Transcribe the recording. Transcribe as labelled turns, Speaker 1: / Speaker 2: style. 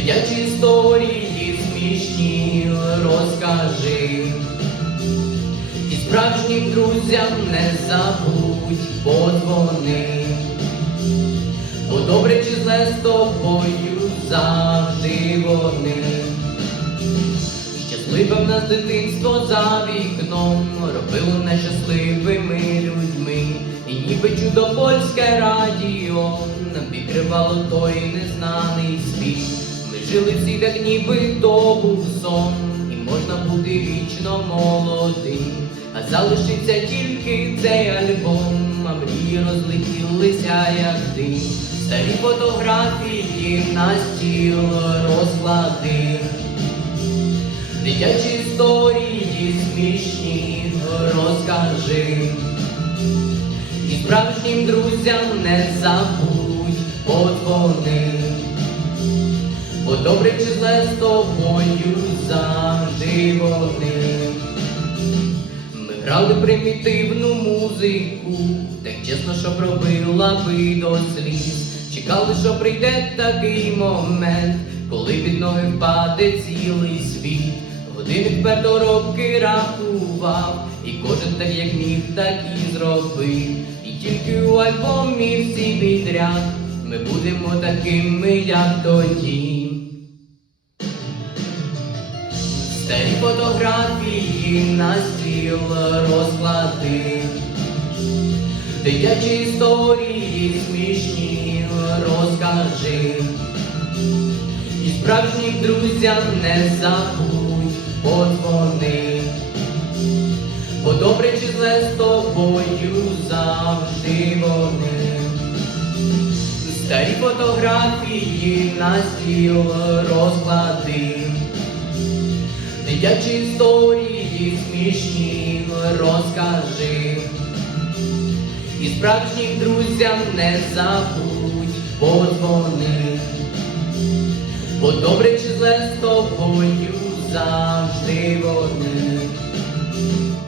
Speaker 1: Дитячі історії смішні розкажи. І справжнім друзям не забудь подзвони. Бо добре чи зле з тобою завжди вони. Щасливе в нас дитинство за вікном робило нещасливими людьми. І ніби чудо польське радіо нам підкривало той незнаний світ. Жили всі так, ніби то був сон, і можна бути вічно молодим. А залишиться тільки цей альбом, а мрії розлетілися, як дим. Старі фотографії на стіл розклади. Дитячі історії смішні розкажи. І справжнім друзям не забудь подзвони. Бо добре чи з тобою завжди. Ми грали примітивну музику, так чесно, що пробила би до сліз. Чекали, що прийде такий момент, коли під ноги впаде цілий світ. Години вперто роки рахував, і кожен так як міг, так і зробив. І тільки у альбомі всі підряд ми будемо такими, як тоді. Фотографії на стіл розклади. Дитячі історії смішні розкажи. І справжнім друзям не забудь подзвони. Бо добре чи зле з тобою завжди вони. Старі фотографії на стіл розклади. Дитячі історії смішні розкажи. І справжнім друзям не забудь подзвони. Бо добре чи зле з тобою завжди